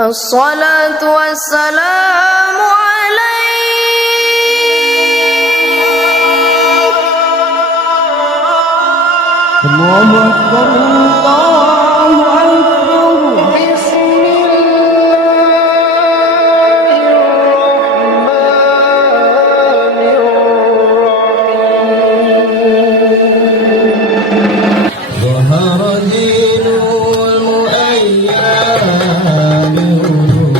الصلاة والسلام عليك. الله أكبر الله أكبر. بسم الله الرحمن الرحيم. ظهر دين المؤيد بوجود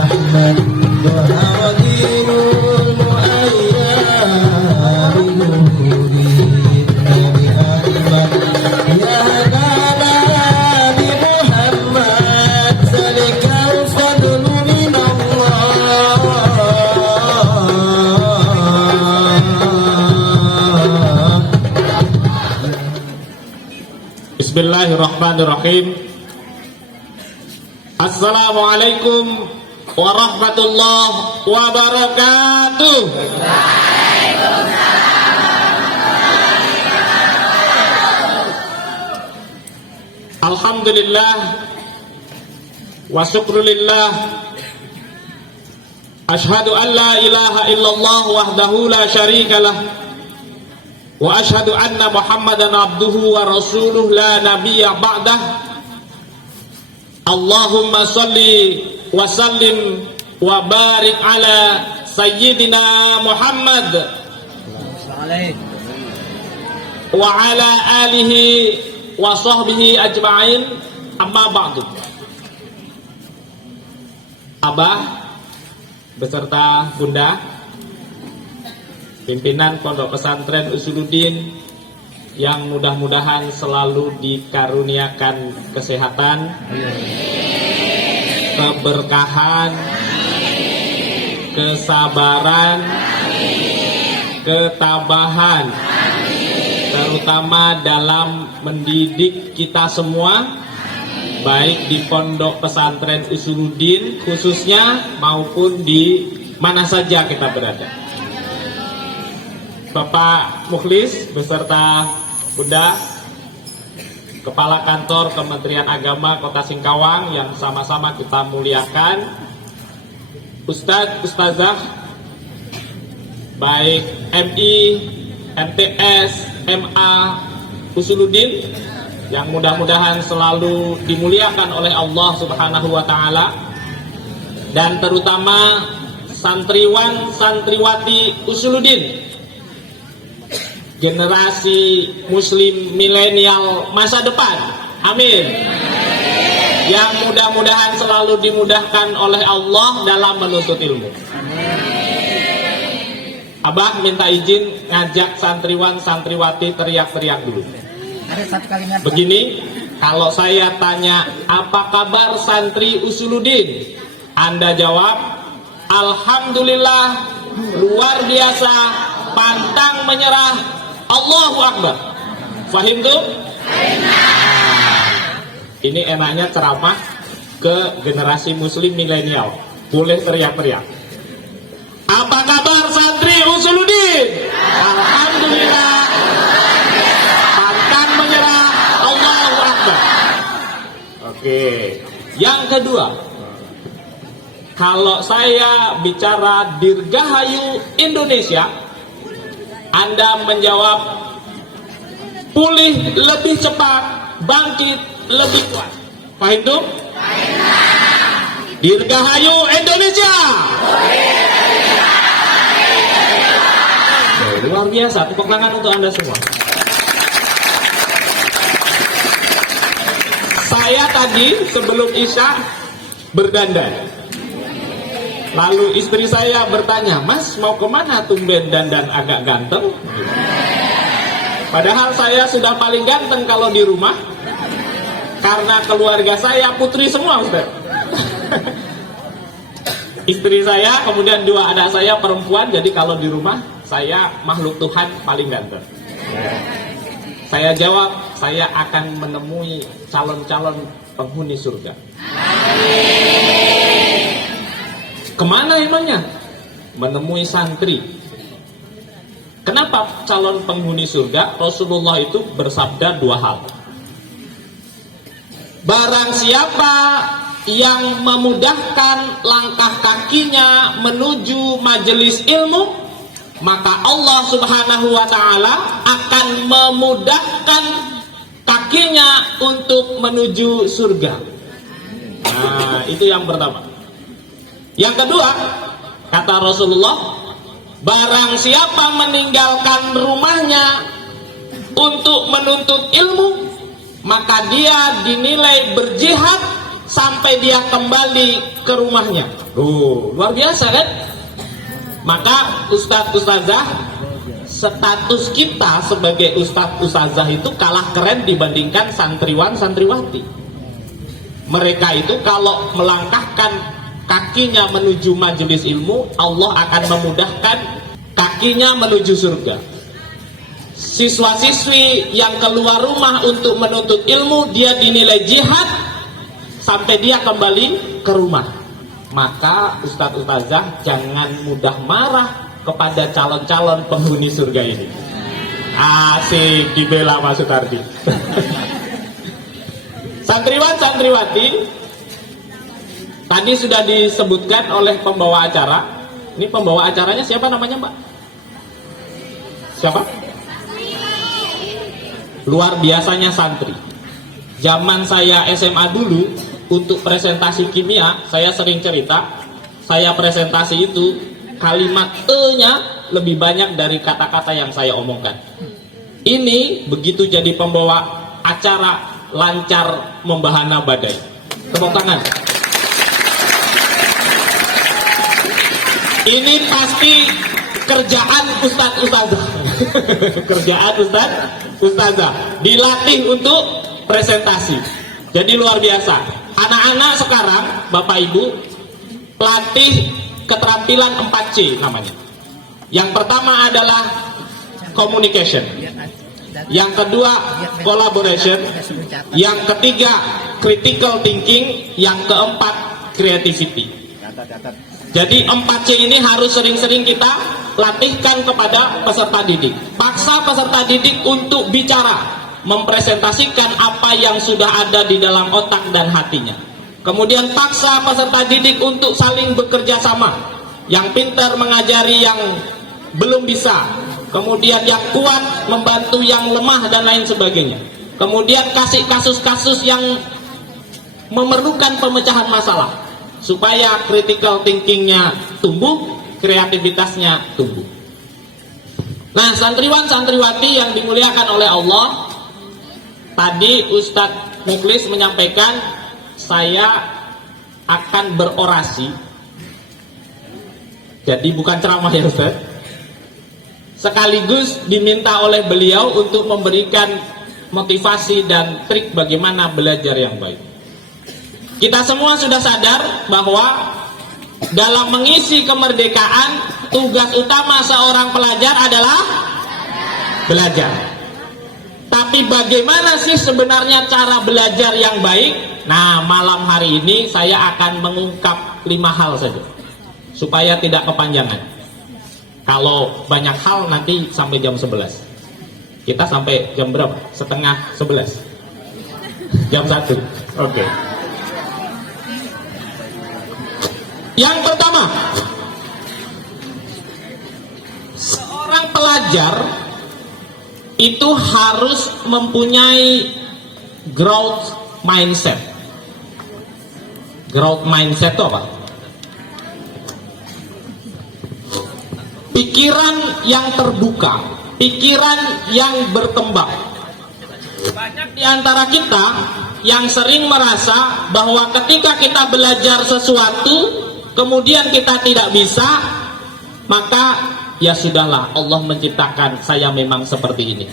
أحمد. ظهر دين المؤيد بوجود أحمد. يا جلال محمد ذلك الفضل من الله. Bismillahirrahmanirrahim. Assalamualaikum warahmatullahi wabarakatuh. Alhamdulillah wa syukrulillah. Ashhadu an la ilaha illallah wahdahu la syarikalah. Wa ashhadu anna Muhammadan abduhu wa rasuluh la nabiyya ba'dah. Allahumma salli wa sallim wa barik ala sayyidina Muhammad wa ala alihi wa sahbihi ajma'in, amma ba'du. Abah beserta bunda, pimpinan Pondok Pesantren Usuluddin yang mudah-mudahan selalu dikaruniakan kesehatan, keberkahan, kesabaran, ketabahan, terutama dalam mendidik kita semua, baik di Pondok Pesantren Usuluddin khususnya maupun di mana saja kita berada. Bapak Mukhlis beserta Bunda, Kepala Kantor Kementerian Agama Kota Singkawang yang sama-sama kita muliakan, Ustadz, Ustazah, baik MI, MTS, MA, Usuluddin, yang mudah-mudahan selalu dimuliakan oleh Allah Subhanahu wa Ta'ala, dan terutama santriwan santriwati Usuluddin, generasi muslim milenial masa depan, amin, yang mudah-mudahan selalu dimudahkan oleh Allah dalam menuntut ilmu. Abah minta izin ngajak santriwan santriwati teriak-teriak dulu. Begini, kalau saya tanya apa kabar santri Usuluddin, Anda jawab alhamdulillah, luar biasa, pantang menyerah, Allahu Akbar. Fahim tuh? Ini enaknya ceramah ke generasi muslim milenial. Boleh teriak-teriak. Apa kabar santri Usuluddin? Alhamdulillah, pantang menyerah, Allahu Akbar. Oke. Yang kedua, kalau saya bicara Dirgahayu Indonesia, Anda menjawab pulih lebih cepat, bangkit lebih kuat. Paham tuh? Dirgahayu Indonesia. Luar biasa, tepuk tangan untuk Anda semua. Saya tadi sebelum Isya berdandan. Lalu istri saya bertanya, Mas mau kemana tumben dandan agak ganteng? Padahal saya sudah paling ganteng kalau di rumah, karena keluarga saya putri semua, Ustaz. Istri saya, kemudian 2 anak saya perempuan, jadi kalau di rumah saya makhluk Tuhan paling ganteng. Saya jawab, saya akan menemui calon-calon penghuni surga. Kemana emangnya? Menemui santri. Kenapa calon penghuni surga? Rasulullah itu bersabda 2 hal. Barang siapa yang memudahkan langkah kakinya menuju majelis ilmu, maka Allah Subhanahu wa Ta'ala akan memudahkan kakinya untuk menuju surga. Nah, itu yang pertama. Yang kedua, kata Rasulullah, barang siapa meninggalkan rumahnya untuk menuntut ilmu, maka dia dinilai berjihad sampai dia kembali ke rumahnya. Luar biasa kan? Maka Ustadz Ustazah, status kita sebagai Ustadz Ustazah itu kalah keren dibandingkan santriwan santriwati. Mereka itu kalau melangkahkan kakinya menuju majelis ilmu, Allah akan memudahkan kakinya menuju surga. Siswa-siswi yang keluar rumah untuk menuntut ilmu, dia dinilai jihad sampai dia kembali ke rumah. Maka Ustadz Ustazah jangan mudah marah kepada calon-calon penghuni surga ini. Asik dibela Mas Sutardi. Santriwan santriwati, tadi sudah disebutkan oleh pembawa acara. Ini pembawa acaranya siapa namanya, Mbak? Siapa? Luar biasanya santri. Zaman saya SMA dulu, untuk presentasi kimia, saya sering cerita, saya presentasi itu kalimat E-nya lebih banyak dari kata-kata yang saya omongkan. Ini begitu jadi pembawa acara, lancar membahana badai. Tepuk tangan. Ini pasti kerjaan Ustadz Ustazah. Kerjaan Ustadz Ustazah, dilatih untuk presentasi. Jadi luar biasa. Anak-anak sekarang, Bapak Ibu, pelatih keterampilan 4C namanya. Yang pertama adalah communication, yang kedua collaboration, yang ketiga critical thinking, yang keempat creativity. Jadi 4C ini harus sering-sering kita latihkan kepada peserta didik. Paksa peserta didik untuk bicara, mempresentasikan apa yang sudah ada di dalam otak dan hatinya. Kemudian paksa peserta didik untuk saling bekerja sama. Yang pintar mengajari yang belum bisa. Kemudian yang kuat membantu yang lemah dan lain sebagainya. Kemudian kasih kasus-kasus yang memerlukan pemecahan masalah, supaya critical thinkingnya tumbuh, kreativitasnya tumbuh. Nah, santriwan santriwati yang dimuliakan oleh Allah, tadi Ustadz Muklis menyampaikan saya akan berorasi. Jadi bukan ceramah ya Ustadz. Sekaligus diminta oleh beliau untuk memberikan motivasi dan trik bagaimana belajar yang baik. Kita semua sudah sadar bahwa dalam mengisi kemerdekaan, tugas utama seorang pelajar adalah belajar. Tapi bagaimana sih sebenarnya cara belajar yang baik? Nah, malam hari ini saya akan mengungkap 5 hal saja, supaya tidak kepanjangan. Kalau banyak hal nanti sampai jam 11. Kita sampai jam berapa? Setengah 11. Jam 1. Oke. Yang pertama, seorang pelajar itu harus mempunyai growth mindset. Growth mindset itu apa? Pikiran yang terbuka, pikiran yang berkembang. Banyak di antara kita yang sering merasa bahwa ketika kita belajar sesuatu, kemudian kita tidak bisa, maka ya sudahlah, Allah menciptakan saya memang seperti ini.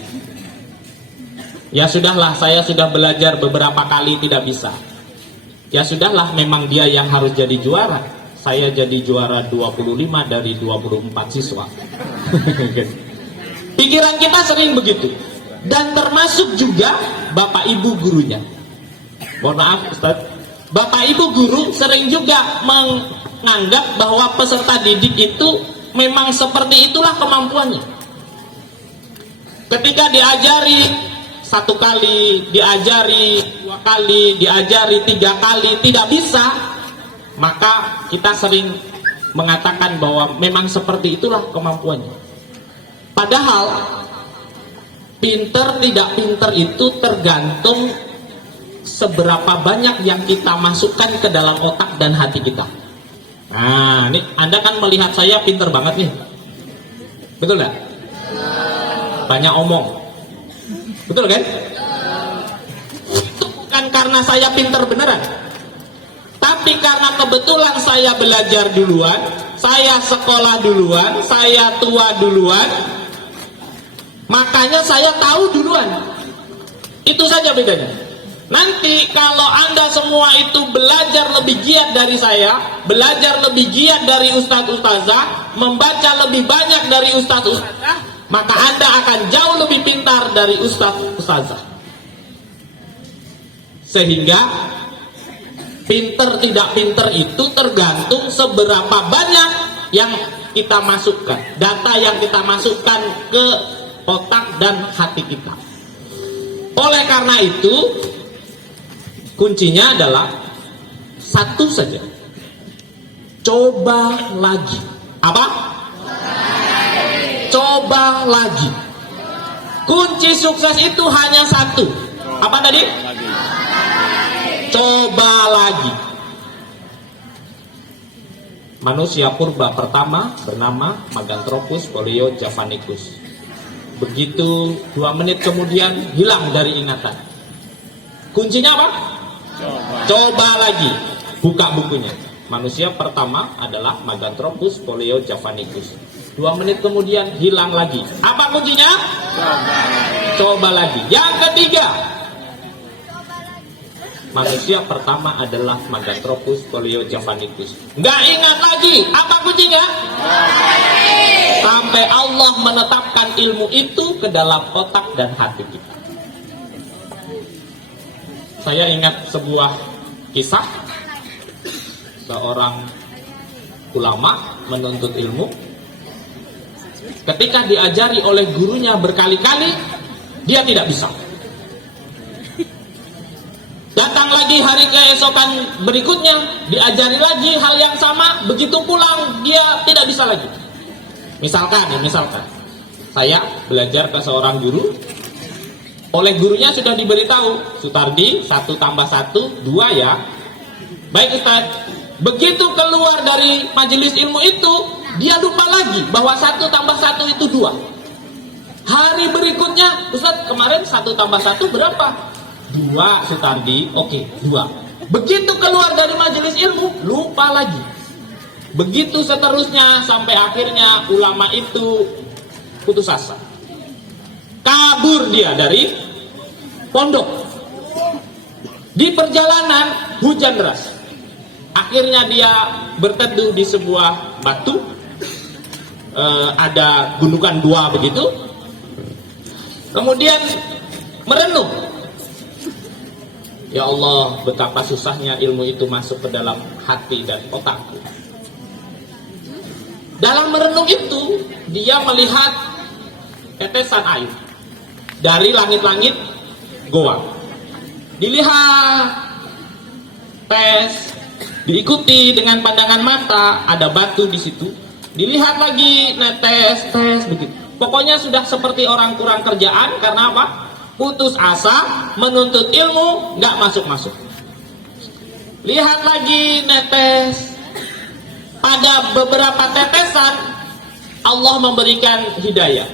Ya sudahlah, saya sudah belajar beberapa kali tidak bisa. Ya sudahlah, memang dia yang harus jadi juara. Saya jadi juara 25 dari 24 siswa. Pikiran kita sering begitu. Dan termasuk juga Bapak Ibu gurunya. Mohon maaf Ustaz, Bapak Ibu guru sering juga menganggap bahwa peserta didik itu memang seperti itulah kemampuannya. Ketika diajari 1 kali diajari, 2 kali diajari, 3 kali tidak bisa, maka kita sering mengatakan bahwa memang seperti itulah kemampuannya. Padahal pinter tidak pinter itu tergantung seberapa banyak yang kita masukkan ke dalam otak dan hati kita. Nah, ini Anda kan melihat saya pinter banget nih, betul nggak? Banyak omong, betul kan? Itu bukan karena saya pinter beneran, tapi karena kebetulan saya belajar duluan, saya sekolah duluan, saya tua duluan, makanya saya tahu duluan. Itu saja bedanya. Nanti kalau Anda semua itu belajar lebih giat dari saya, belajar lebih giat dari Ustadz Ustazah, membaca lebih banyak dari Ustadz Ustazah, maka Anda akan jauh lebih pintar dari Ustadz Ustazah. Sehingga pinter tidak pinter itu tergantung seberapa banyak yang kita masukkan, data yang kita masukkan ke otak dan hati kita. Oleh karena itu, kuncinya adalah satu saja. Coba lagi. Apa? Coba lagi. Kunci sukses itu hanya satu. Apa tadi? Coba lagi. Manusia purba pertama bernama Maganthropus poliojavanicus. Begitu 2 menit kemudian hilang dari ingatan. Kuncinya apa? Coba lagi. Buka bukunya. Manusia pertama adalah Maganthropus poliojavanicus. 2 menit kemudian hilang lagi. Apa kuncinya? Coba lagi. Yang ketiga, manusia pertama adalah Maganthropus poliojavanicus. Nggak ingat lagi. Apa kuncinya? Sampai Allah menetapkan ilmu itu ke dalam otak dan hati kita. Saya ingat sebuah kisah seorang ulama menuntut ilmu. Ketika diajari oleh gurunya berkali-kali, dia tidak bisa. Datang lagi hari keesokan berikutnya, diajari lagi hal yang sama, begitu pulang dia tidak bisa lagi. Misalkan saya belajar ke seorang guru, oleh gurunya sudah diberitahu, Sutardi 1 tambah 1 2 ya. Baik Ustaz. Begitu keluar dari majelis ilmu itu, dia lupa lagi bahwa 1 tambah 1 itu 2. Hari berikutnya, Ustaz kemarin 1 tambah 1 berapa? 2 Sutardi. Oke, 2. Begitu keluar dari majelis ilmu, lupa lagi. Begitu seterusnya sampai akhirnya ulama itu putus asa. Kabur dia dari pondok. Di perjalanan hujan deras. Akhirnya dia berteduh di sebuah batu. Ada gundukan 2 begitu. Kemudian merenung. Ya Allah, betapa susahnya ilmu itu masuk ke dalam hati dan otakku. Dalam merenung itu, dia melihat tetesan air dari langit-langit goa. Dilihat, tes, diikuti dengan pandangan mata, ada batu di situ. Dilihat lagi, netes, tes, begitu. Pokoknya sudah seperti orang kurang kerjaan, karena apa? Putus asa, menuntut ilmu, nggak masuk-masuk. Lihat lagi, netes. Pada beberapa tetesan, Allah memberikan hidayah.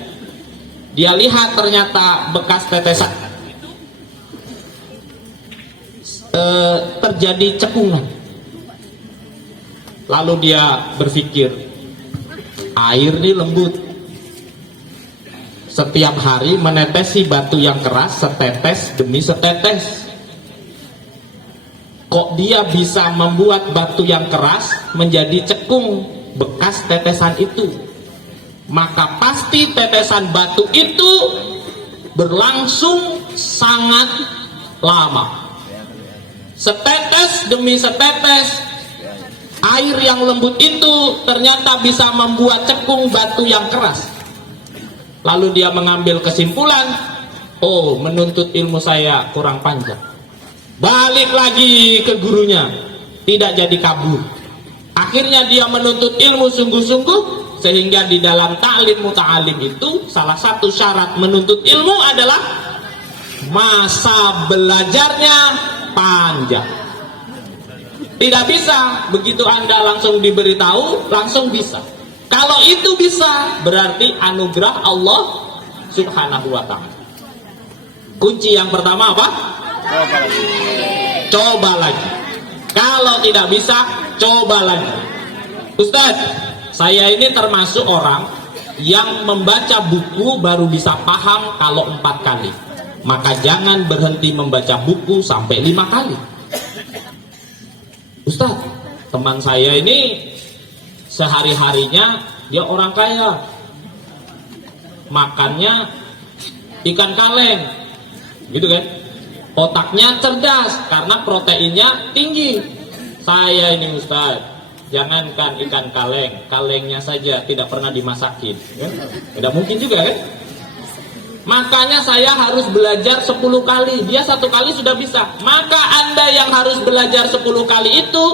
Dia lihat ternyata bekas tetesan itu terjadi cekungan. Lalu dia berpikir, air ini lembut. Setiap hari menetesi batu yang keras setetes demi setetes. Kok dia bisa membuat batu yang keras menjadi cekung bekas tetesan itu? Maka pasti tetesan batu itu berlangsung sangat lama. Setetes demi setetes air yang lembut itu ternyata bisa membuat cekung batu yang keras. Lalu dia mengambil kesimpulan, oh menuntut ilmu saya kurang panjang. Balik lagi ke gurunya, tidak jadi kabur. Akhirnya dia menuntut ilmu sungguh-sungguh, sehingga di dalam ta'lim muta'alim itu salah satu syarat menuntut ilmu adalah masa belajarnya panjang. Tidak bisa begitu Anda langsung diberitahu langsung bisa. Kalau itu bisa berarti anugerah Allah Subhanahu wa ta'ala. Kunci yang pertama apa? Coba lagi. Kalau tidak bisa, coba lagi. Ustadz, saya ini termasuk orang yang membaca buku baru bisa paham kalau 4 kali. Maka jangan berhenti membaca buku sampai 5 kali. Ustadz, teman saya ini sehari-harinya dia orang kaya, makannya ikan kaleng, gitu kan? Otaknya cerdas karena proteinnya tinggi. Saya ini Ustadz, jangankan ikan kaleng, kalengnya saja tidak pernah dimasakin, ya? Tidak mungkin juga kan? Makanya saya harus belajar 10 kali. Dia 1 kali sudah bisa. Maka Anda yang harus belajar 10 kali itu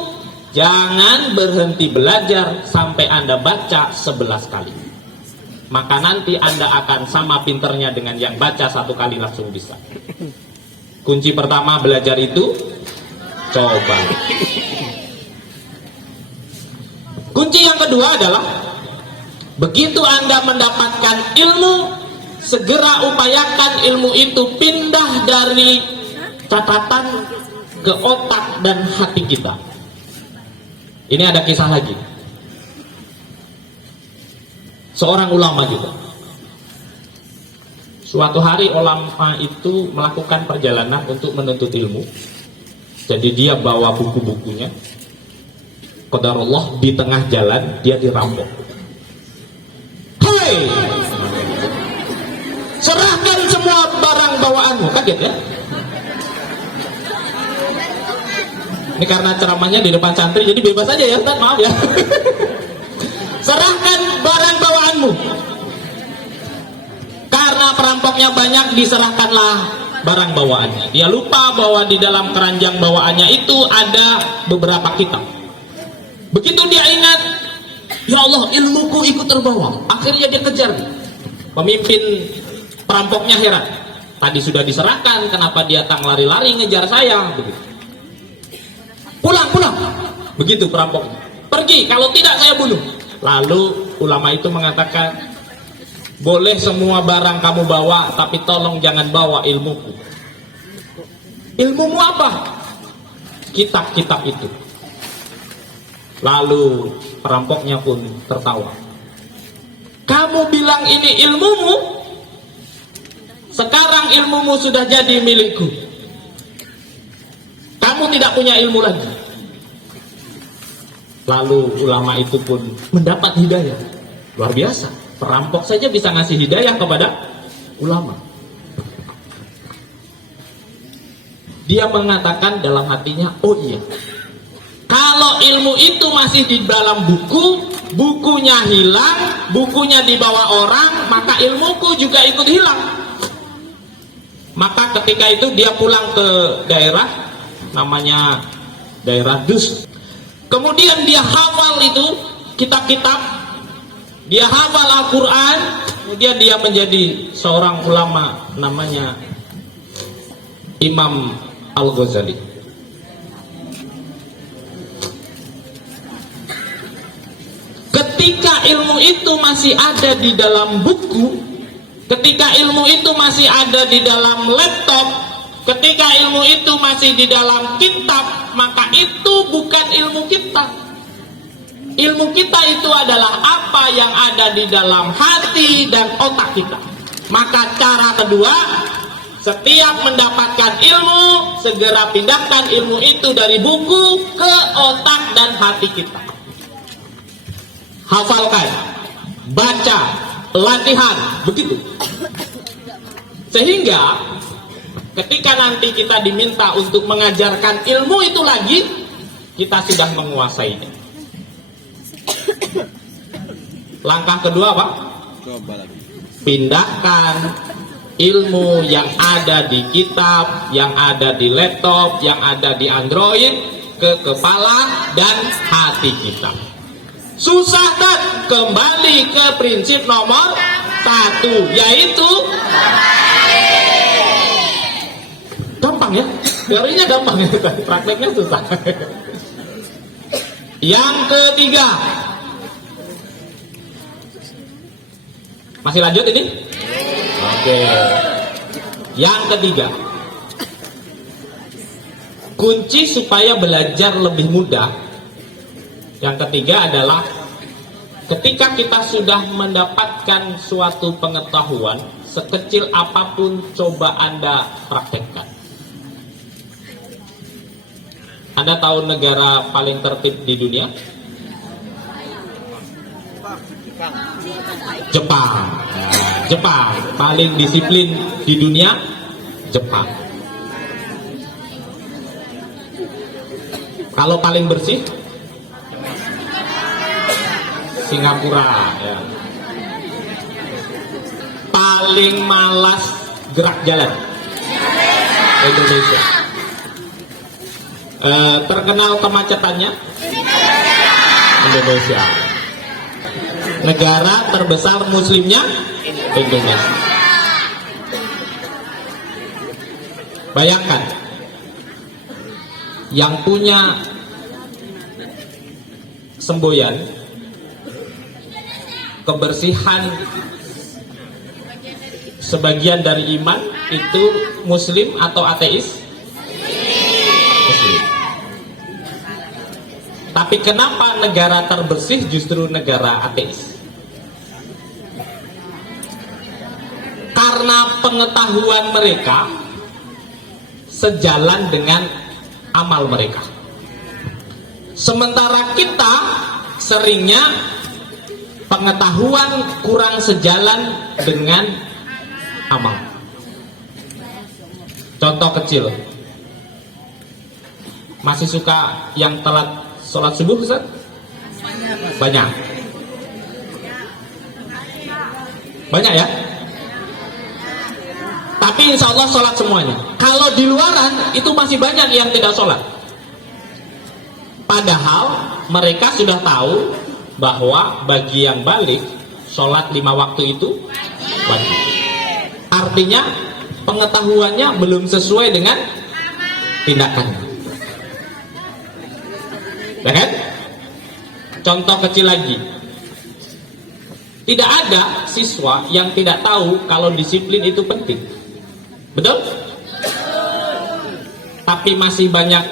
jangan berhenti belajar sampai Anda baca 11 kali. Maka nanti Anda akan sama pinternya dengan yang baca 1 kali langsung bisa. Kunci pertama belajar itu coba. Kunci yang kedua adalah begitu Anda mendapatkan ilmu, segera upayakan ilmu itu pindah dari catatan ke otak dan hati kita. Ini ada kisah lagi. Seorang ulama juga. Suatu hari ulama itu melakukan perjalanan untuk menuntut ilmu. Jadi dia bawa buku-bukunya. Qadarullah di tengah jalan dia dirampok. Hei! Serahkan semua barang bawaanmu. Kaget ya? Ini karena ceramahnya di depan santri, jadi bebas aja ya Ustaz, maaf ya. Serahkan barang bawaanmu. Karena perampoknya banyak, diserahkanlah barang bawaannya. Dia lupa bahwa di dalam keranjang bawaannya itu ada beberapa kitab. Begitu dia ingat, ya Allah, ilmuku ikut terbawa. Akhirnya dia kejar. Pemimpin perampoknya heran. Tadi sudah diserahkan, kenapa dia lari-lari ngejar saya? Begitu. Pulang. Begitu perampoknya. Pergi, kalau tidak saya bunuh. Lalu ulama itu mengatakan, boleh semua barang kamu bawa, tapi tolong jangan bawa ilmuku. Ilmumu apa? Kitab-kitab itu. Lalu perampoknya pun tertawa. Kamu bilang ini ilmumu? Sekarang ilmumu sudah jadi milikku. Kamu tidak punya ilmu lagi. Lalu ulama itu pun mendapat hidayah. Luar biasa. Perampok saja bisa ngasih hidayah kepada ulama. Dia mengatakan dalam hatinya, oh iya, kalau ilmu itu masih di dalam buku, bukunya hilang, bukunya dibawa orang, maka ilmuku juga ikut hilang. Maka ketika itu dia pulang ke daerah, namanya daerah Dus. Kemudian dia hafal itu kitab-kitab, dia hafal Al-Quran, kemudian dia menjadi seorang ulama namanya Imam Al-Ghazali. Ketika ilmu itu masih ada di dalam buku, ketika ilmu itu masih ada di dalam laptop, ketika ilmu itu masih di dalam kitab, maka itu bukan ilmu kita. Ilmu kita itu adalah apa yang ada di dalam hati dan otak kita. Maka cara kedua, setiap mendapatkan ilmu, segera pindahkan ilmu itu dari buku ke otak dan hati kita. Hafalkan, baca, latihan, begitu. Sehingga ketika nanti kita diminta untuk mengajarkan ilmu itu lagi, kita sudah menguasainya. Langkah kedua apa? Pindahkan ilmu yang ada di kitab, yang ada di laptop, yang ada di Android ke kepala dan hati kita. Susah dan kembali ke prinsip nomor 1, yaitu gampang ya, teorinya gampang ya, prakteknya susah. Yang ketiga, masih lanjut ini? Oke. Yang ketiga, kunci supaya belajar lebih mudah. Yang ketiga adalah ketika kita sudah mendapatkan suatu pengetahuan, sekecil apapun coba Anda praktekkan. Anda tahu negara paling tertib di dunia? Jepang. Jepang paling disiplin di dunia, Jepang. Kalau paling bersih, Singapura ya. Paling malas gerak jalan, Indonesia. Terkenal kemacetannya, Indonesia. Negara terbesar muslimnya, Indonesia. Bayangkan, yang punya semboyan kebersihan sebagian dari iman itu muslim atau ateis? Muslim. Tapi kenapa negara terbersih justru negara ateis? Karena pengetahuan mereka sejalan dengan amal mereka. Sementara kita seringnya pengetahuan kurang sejalan dengan amal. Contoh kecil, masih suka yang telat sholat subuh, Ustaz? Banyak. Banyak ya? Tapi insya Allah sholat semuanya. Kalau di luaran itu masih banyak yang tidak sholat. Padahal mereka sudah tahu bahwa bagi yang balik sholat 5 waktu itu wajib. Artinya pengetahuannya belum sesuai dengan tindakannya. Ya kan? Contoh kecil lagi, tidak ada siswa yang tidak tahu kalau disiplin itu penting. Betul? Tapi masih banyak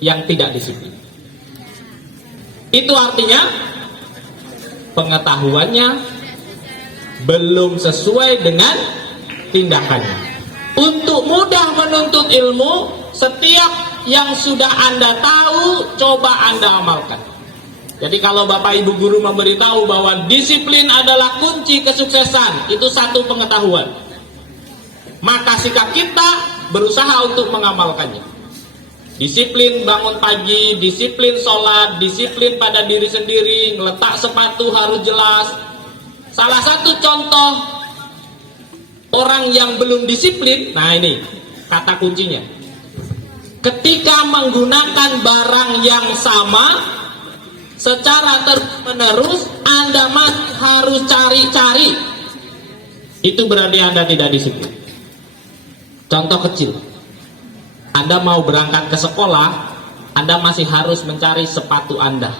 yang tidak disiplin. Itu artinya pengetahuannya belum sesuai dengan tindakannya. Untuk mudah menuntut ilmu, setiap yang sudah Anda tahu, coba Anda amalkan. Jadi kalau Bapak Ibu Guru memberitahu bahwa disiplin adalah kunci kesuksesan, itu satu pengetahuan, maka sikap kita berusaha untuk mengamalkannya. Disiplin bangun pagi, disiplin sholat, disiplin pada diri sendiri, ngeletak sepatu harus jelas. Salah satu contoh orang yang belum disiplin, nah ini kata kuncinya. Ketika menggunakan barang yang sama secara terus-menerus, Anda masih harus cari-cari. Itu berarti Anda tidak disiplin. Contoh kecil, Anda mau berangkat ke sekolah, Anda masih harus mencari sepatu Anda.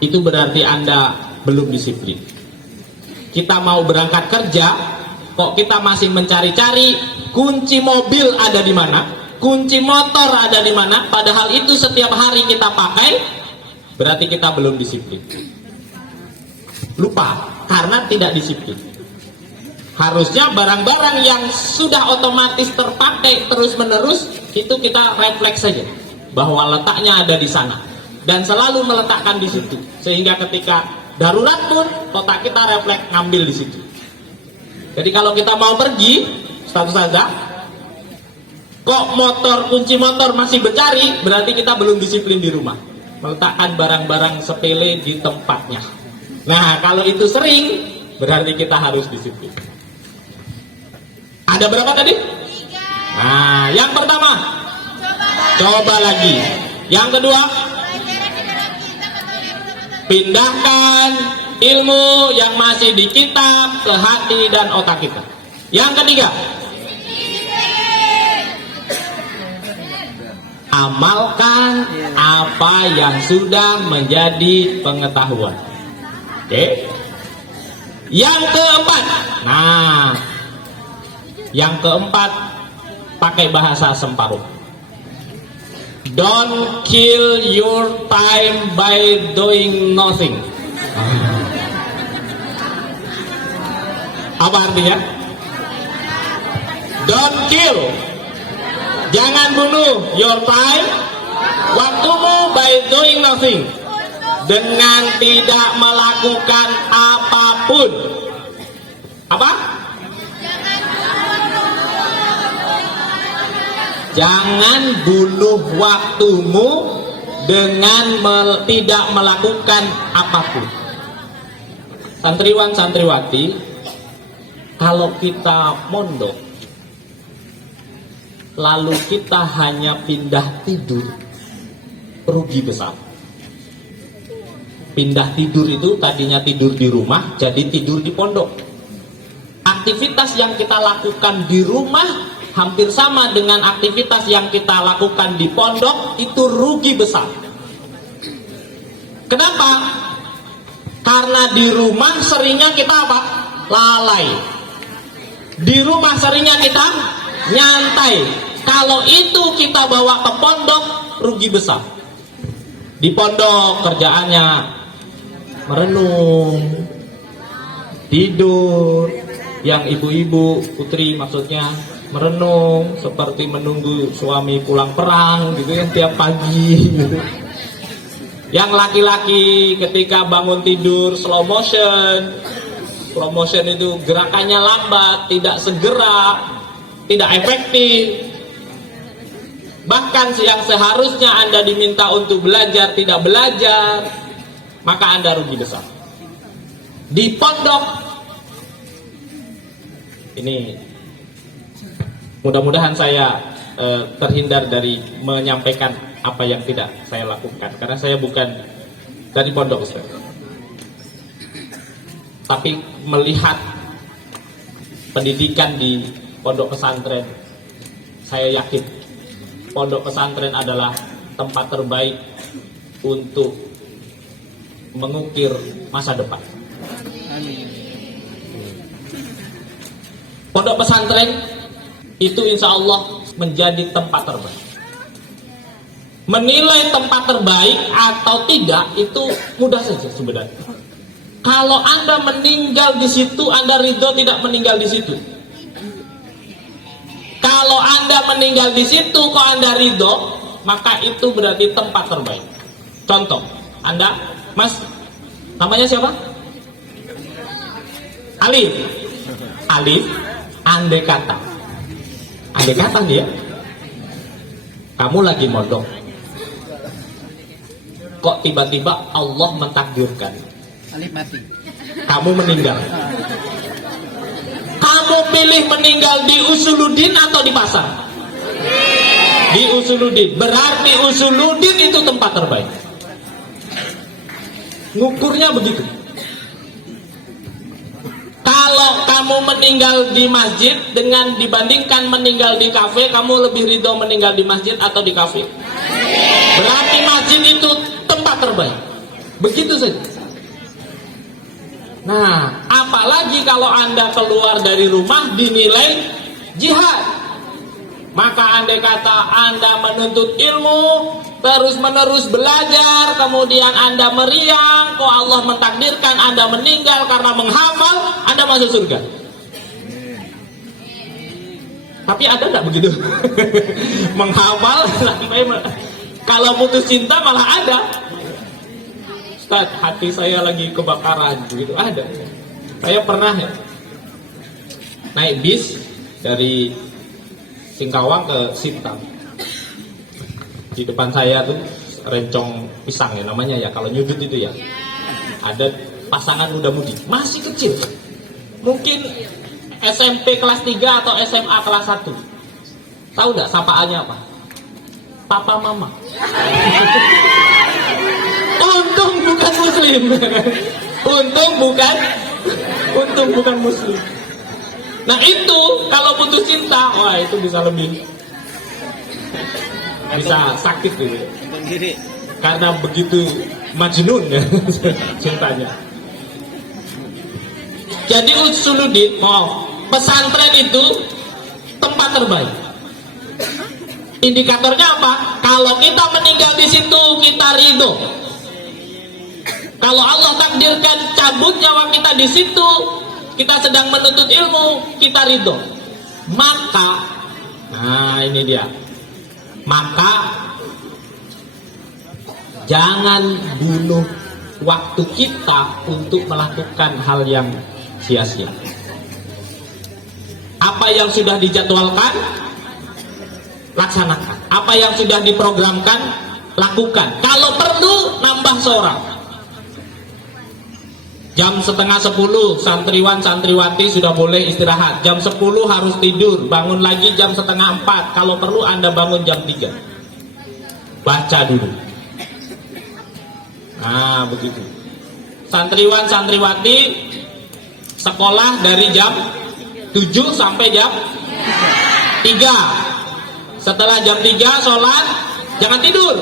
Itu berarti Anda belum disiplin. Kita mau berangkat kerja, kok kita masih mencari-cari kunci mobil ada di mana, kunci motor ada di mana, padahal itu setiap hari kita pakai, berarti kita belum disiplin. Lupa, karena tidak disiplin. Harusnya barang-barang yang sudah otomatis terpakai terus-menerus, itu kita refleks saja bahwa letaknya ada di sana dan selalu meletakkan di situ, sehingga ketika darurat pun otak kita refleks ngambil di situ. Jadi kalau kita mau pergi, status saja, kok kunci motor masih bercari, berarti kita belum disiplin di rumah, meletakkan barang-barang sepele di tempatnya. Nah, kalau itu sering, berarti kita harus disiplin. Ada berapa tadi? Nah, yang pertama, coba lagi. Yang kedua, pindahkan ilmu yang masih di kitab ke hati dan otak kita. Yang ketiga, amalkan apa yang sudah menjadi pengetahuan. Oke. Yang keempat, yang keempat pakai bahasa semparuh. Don't kill your time by doing nothing. Apa artinya? Don't kill. Jangan bunuh your time, waktumu, by doing nothing, dengan tidak melakukan apapun. Apa? Jangan bunuh waktumu dengan tidak melakukan apapun. Santriwan santriwati, kalau kita mondok lalu kita hanya pindah tidur, rugi besar. Pindah tidur itu tadinya tidur di rumah, jadi tidur di pondok. Aktivitas yang kita lakukan di rumah hampir sama dengan aktivitas yang kita lakukan di pondok, itu rugi besar. Kenapa? Karena di rumah seringnya kita apa? Lalai. Di rumah seringnya kita nyantai. Kalau itu kita bawa ke pondok, rugi besar. Di pondok kerjaannya merenung, tidur. Yang ibu-ibu, putri maksudnya, merenung seperti menunggu suami pulang perang gitu ya, tiap pagi gitu. Yang laki-laki ketika bangun tidur slow motion. Slow motion itu gerakannya lambat, tidak segera, tidak efektif. Bahkan yang seharusnya Anda diminta untuk belajar tidak belajar, maka Anda rugi besar. Di pondok ini, mudah-mudahan saya terhindar dari menyampaikan apa yang tidak saya lakukan, karena saya bukan dari pondok, Ustaz. Tapi melihat pendidikan di pondok pesantren, saya yakin pondok pesantren adalah tempat terbaik untuk mengukir masa depan. Pondok pesantren itu insya Allah menjadi tempat terbaik. Menilai tempat terbaik atau tidak itu mudah saja sebenarnya. Kalau Anda meninggal di situ, Anda ridho tidak meninggal di situ. Kalau Anda meninggal di situ, kok Anda ridho, maka itu berarti tempat terbaik. Contoh, Anda, Mas, namanya siapa? Alif. Alif, andai kata dia, kamu lagi mondok, kok tiba-tiba Allah mentakdirkan Alif mati, kamu meninggal. Kamu pilih meninggal di Usuluddin atau di pasar? Di Usuluddin. Berarti Usuluddin itu tempat terbaik. Ngukurnya begitu. Kalau kamu meninggal di masjid dengan dibandingkan meninggal di kafe, kamu lebih ridho meninggal di masjid atau di kafe? Berarti masjid itu tempat terbaik. Begitu saja. Nah, apalagi kalau Anda keluar dari rumah dinilai jihad. Maka andai kata Anda menuntut ilmu, terus-menerus belajar, kemudian Anda meriang, kok Allah mentakdirkan Anda meninggal karena menghafal, Anda masuk surga. Tapi ada enggak begitu? Menghafal sampai kalau putus cinta malah ada. Ustaz, hati saya lagi kebakaran, begitu ada. Saya pernah naik bis dari Singkawang ke Sintang. Di depan saya tuh rencong pisang ya namanya ya, kalau nyudut itu ya. Ada pasangan muda-mudi, masih kecil. Mungkin SMP kelas 3 atau SMA kelas 1? Tahu nggak sapaannya apa? Papa mama. Untung bukan muslim. Untung bukan muslim. Nah itu kalau putus cinta, wah itu bisa sakit gitu. Karena begitu majnun ya cintanya. Jadi Usuluddin, pesantren itu tempat terbaik. Indikatornya apa? Kalau kita meninggal di situ kita ridho. Kalau Allah takdirkan cabut nyawa kita di situ, kita sedang menuntut ilmu, kita ridho. Maka, nah ini dia. Maka jangan bunuh waktu kita untuk melakukan hal yang sia-sia. Apa yang sudah dijadwalkan, laksanakan. Apa yang sudah diprogramkan, lakukan. Kalau perlu, nambah seorang. Jam setengah 10 santriwan santriwati sudah boleh istirahat. Jam 10 harus tidur, bangun lagi jam setengah 4. Kalau perlu Anda bangun jam 3. Baca dulu. Nah begitu. Santriwan santriwati sekolah dari jam 7 sampai jam 3. Setelah jam 3 sholat, jangan tidur.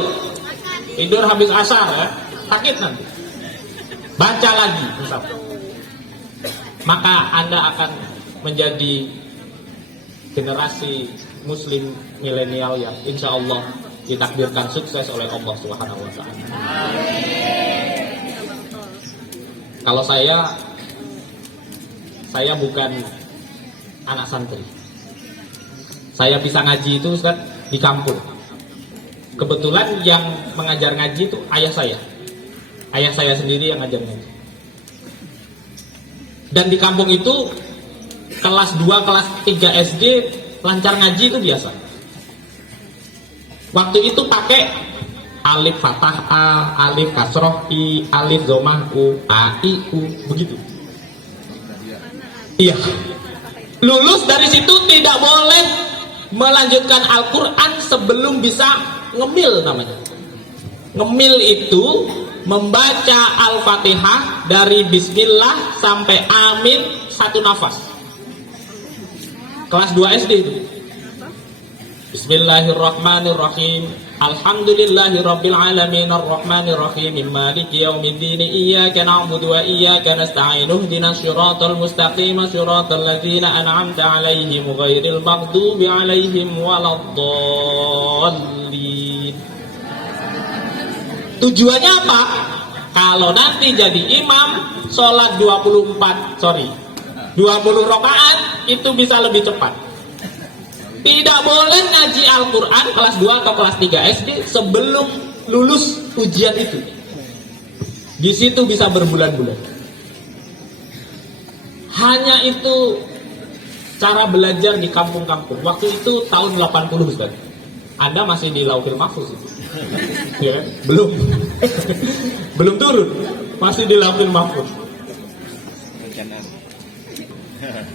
Tidur habis asar ya, sakit nanti. Baca lagi, maka Anda akan menjadi generasi muslim milenial yang insya Allah ditakdirkan sukses oleh Allah Subhanahu wa Ta'ala. Kalau saya bukan anak santri. Saya bisa ngaji itu Ustaz di kampung. Kebetulan yang mengajar ngaji itu ayah saya. Ayah saya sendiri yang ngajar ngaji. Dan di kampung itu kelas 2, kelas 3 SD lancar ngaji itu biasa. Waktu itu pakai alif fathah A, alif kasroh I, alif dhamma U, A, I, U, begitu. Iya. Lulus dari situ tidak boleh melanjutkan Al-Quran sebelum bisa ngemil namanya. Ngemil itu membaca Al-Fatihah dari Bismillah sampai Amin satu nafas. Kelas 2 SD itu. Bismillahirrahmanirrahim. Alhamdulillahirabbil alamin arrahmanir rahim maliki yaumiddin iyyaka na'budu wa iyyaka nasta'in ihdinas siratal mustaqim siratal ladzina an'amta 'alaihim ghairil maghdubi 'alaihim waladdallin. Tujuannya apa? Kalau nanti jadi imam sholat 20 rakaat itu bisa lebih cepat. Tidak boleh ngaji Al-Quran kelas 2 atau kelas 3 SD sebelum lulus ujian itu. Di situ bisa berbulan-bulan. Hanya itu cara belajar di kampung-kampung. Waktu itu tahun 80 Ustaz. Anda masih di Lauhil Mahfuz itu. Ya, belum belum turun, masih di Lauhil Mahfuz.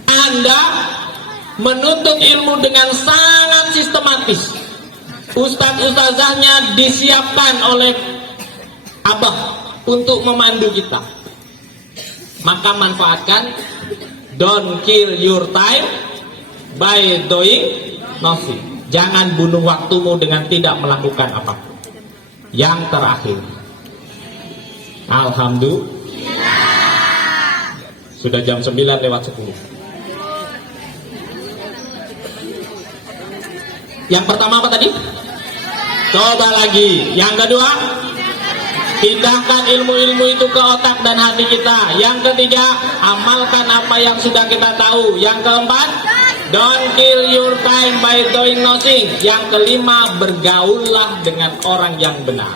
Anda menuntut ilmu dengan sangat sistematis. Ustadz-ustazahnya disiapkan oleh Abah untuk memandu kita. Maka manfaatkan. Don't kill your time by doing nothing. Jangan bunuh waktumu dengan tidak melakukan apapun. Yang terakhir, alhamdulillah, sudah jam 9:10. Yang pertama apa tadi? Coba lagi. Yang kedua, pindahkan ilmu-ilmu itu ke otak dan hati kita. Yang ketiga, amalkan apa yang sudah kita tahu. Yang keempat, don't kill your time by doing nothing. Yang kelima, bergaullah dengan orang yang benar.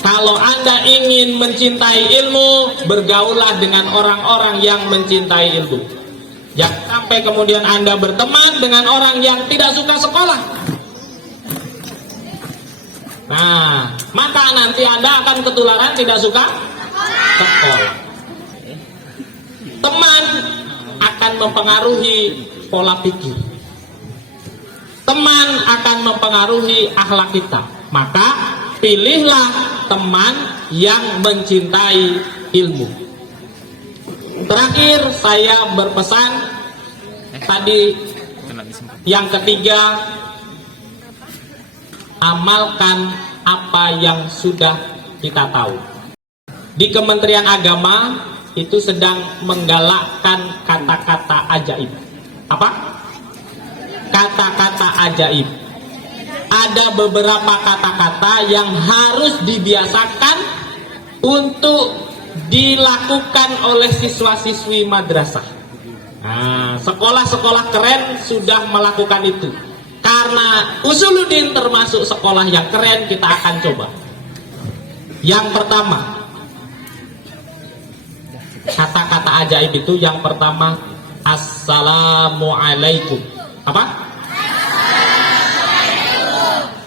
Kalau Anda ingin mencintai ilmu, bergaullah dengan orang-orang yang mencintai ilmu. Jangan sampai kemudian Anda berteman dengan orang yang tidak suka sekolah. Nah, maka nanti Anda akan ketularan tidak suka sekolah. Teman akan akan mempengaruhi pola pikir. Teman akan mempengaruhi akhlak kita. Maka pilihlah teman yang mencintai ilmu. Terakhir saya berpesan tadi yang ketiga, amalkan apa yang sudah kita tahu. Di Kementerian Agama itu sedang menggalakkan kata-kata ajaib. Apa? Kata-kata ajaib. Ada beberapa kata-kata yang harus dibiasakan untuk dilakukan oleh siswa-siswi madrasah. Nah, sekolah-sekolah keren sudah melakukan itu. Karena Usuluddin termasuk sekolah yang keren, kita akan coba. Yang pertama, kata-kata ajaib itu yang pertama, Assalamualaikum. Apa?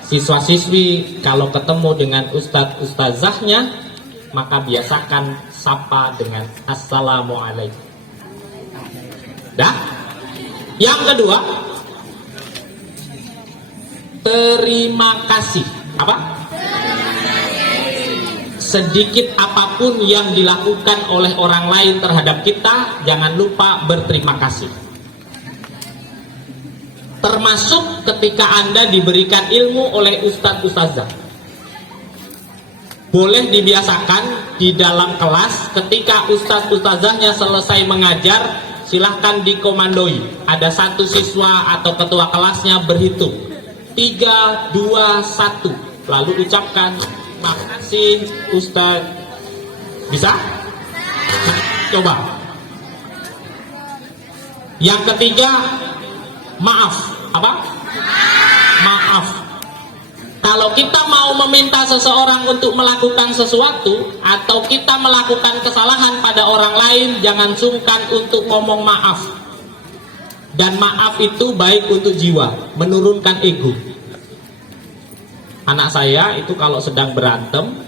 Siswa-siswi kalau ketemu dengan ustadz-ustazahnya, maka biasakan sapa dengan Assalamualaikum. Dah? Yang kedua, terima kasih. Apa? Sedikit apapun yang dilakukan oleh orang lain terhadap kita, jangan lupa berterima kasih. Termasuk ketika Anda diberikan ilmu oleh ustadz-ustazah. Boleh dibiasakan di dalam kelas, ketika ustadz-ustazahnya selesai mengajar, silahkan dikomandoi. Ada satu siswa atau ketua kelasnya berhitung 3, 2, 1, lalu ucapkan makasih Ustadz. Bisa? Coba. Yang ketiga, maaf. Apa? Maaf. Kalau kita mau meminta seseorang untuk melakukan sesuatu, atau kita melakukan kesalahan pada orang lain, jangan sungkan untuk ngomong maaf. Dan maaf itu baik untuk jiwa, menurunkan ego. Anak saya itu kalau sedang berantem,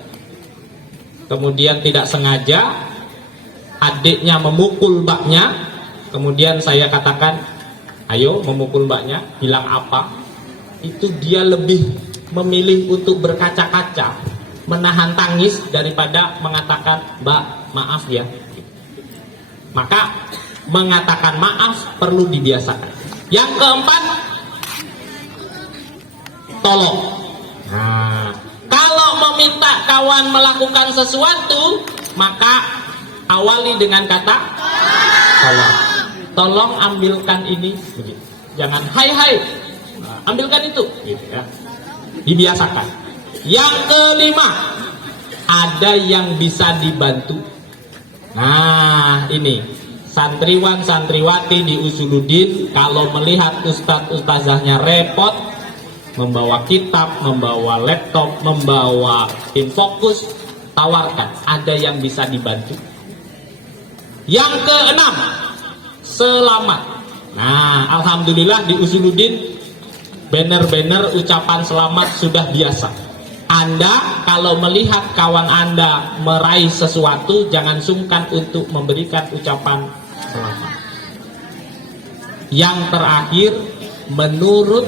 kemudian tidak sengaja adiknya memukul mbaknya, kemudian saya katakan, ayo memukul mbaknya, bilang apa? Itu dia lebih memilih untuk berkaca-kaca, menahan tangis daripada mengatakan, Mbak, maaf ya. Maka mengatakan maaf perlu dibiasakan. Yang keempat, tolong. Nah, kalau meminta kawan melakukan sesuatu, maka awali dengan kata tolong. Tolong ambilkan ini, begitu. Jangan hai, ambilkan itu, gitu ya. Dibiasakan. Yang kelima, ada yang bisa dibantu. Nah, ini santriwan santriwati di Usuluddin kalau melihat ustadz-ustazahnya repot membawa kitab, membawa laptop, membawa infokus, tawarkan, ada yang bisa dibantu. Yang keenam, selamat. Nah, alhamdulillah di Usuluddin banner-banner ucapan selamat sudah biasa. Anda kalau melihat kawan Anda meraih sesuatu, jangan sungkan untuk memberikan ucapan selamat. Yang terakhir, menurut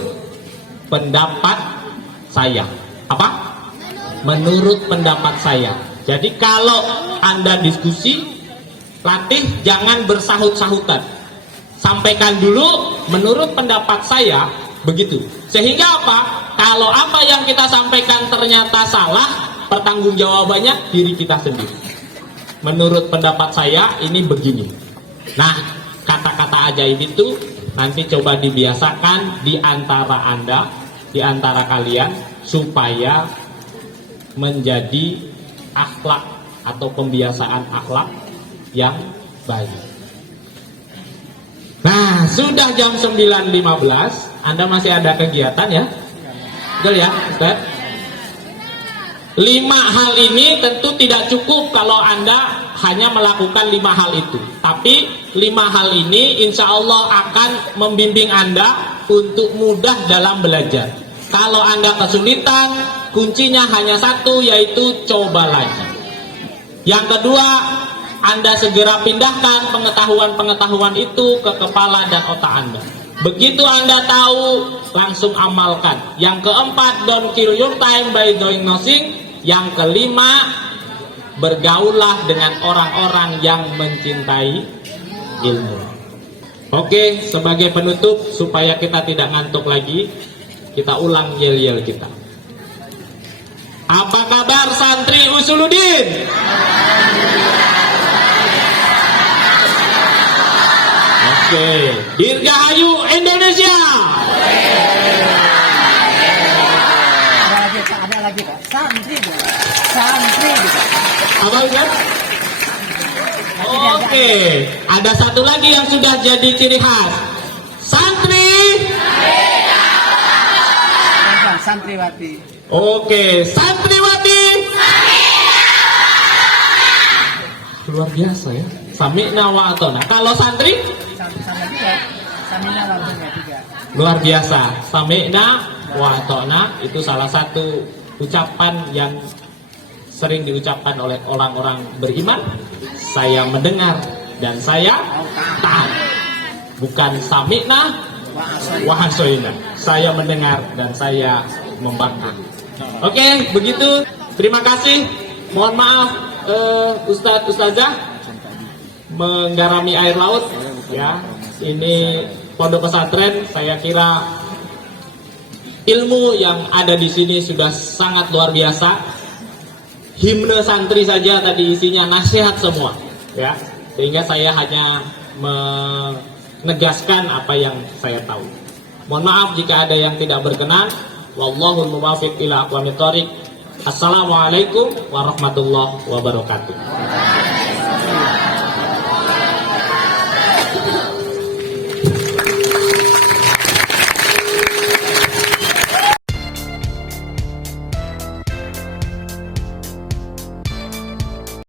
pendapat saya. Apa? Menurut pendapat saya. Jadi kalau Anda diskusi, latih jangan bersahut-sahutan. Sampaikan dulu menurut pendapat saya. Begitu. Sehingga apa? Kalau apa yang kita sampaikan ternyata salah, pertanggungjawabannya diri kita sendiri. Menurut pendapat saya ini begini. Nah, kata-kata ajaib itu nanti coba dibiasakan di antara Anda, di antara kalian, supaya menjadi akhlak atau pembiasaan akhlak yang baik. Nah, sudah jam 9.15. Anda masih ada kegiatan ya? Betul ya, Ustaz? 5 hal ini tentu tidak cukup kalau Anda hanya melakukan 5 hal itu. Tapi 5 hal ini insya Allah akan membimbing Anda untuk mudah dalam belajar. Kalau Anda kesulitan, kuncinya hanya satu, yaitu coba lagi. Yang kedua, Anda segera pindahkan pengetahuan-pengetahuan itu ke kepala dan otak Anda. Begitu Anda tahu, langsung amalkan. Yang keempat, don't kill your time by doing nothing. Yang kelima, bergaullah dengan orang-orang yang mencintai ilmu. Oke, sebagai penutup, supaya kita tidak ngantuk lagi, kita ulang yel-yel kita. Apa kabar santri Usuluddin? Oke, Dirgahayu Indonesia. Ada lagi Pak, santri juga. Apa Ustaz? Oke, ada satu lagi yang sudah jadi ciri khas. Santri. Santriwati. Oke, santriwati. Luar biasa ya. Sami'na wa atona. Kalau santri? Sama juga. Samina langsung juga. Luar biasa. Sami'na wa atona itu salah satu ucapan yang sering diucapkan oleh orang-orang beriman. Saya mendengar dan saya taat. Bukan sami'na wa asoina. Saya mendengar dan saya membangkang. Oke, begitu. Terima kasih. Mohon maaf Ustadz Ustazah menggarami air laut ya. Ini pondok pesantren, saya kira ilmu yang ada di sini sudah sangat luar biasa. Himne santri saja tadi isinya nasihat semua ya. Sehingga saya hanya menegaskan apa yang saya tahu. Mohon maaf jika ada yang tidak berkenan. Wallahul muwaffiq ila aqwamit thoriq. Assalamualaikum warahmatullahi wabarakatuh.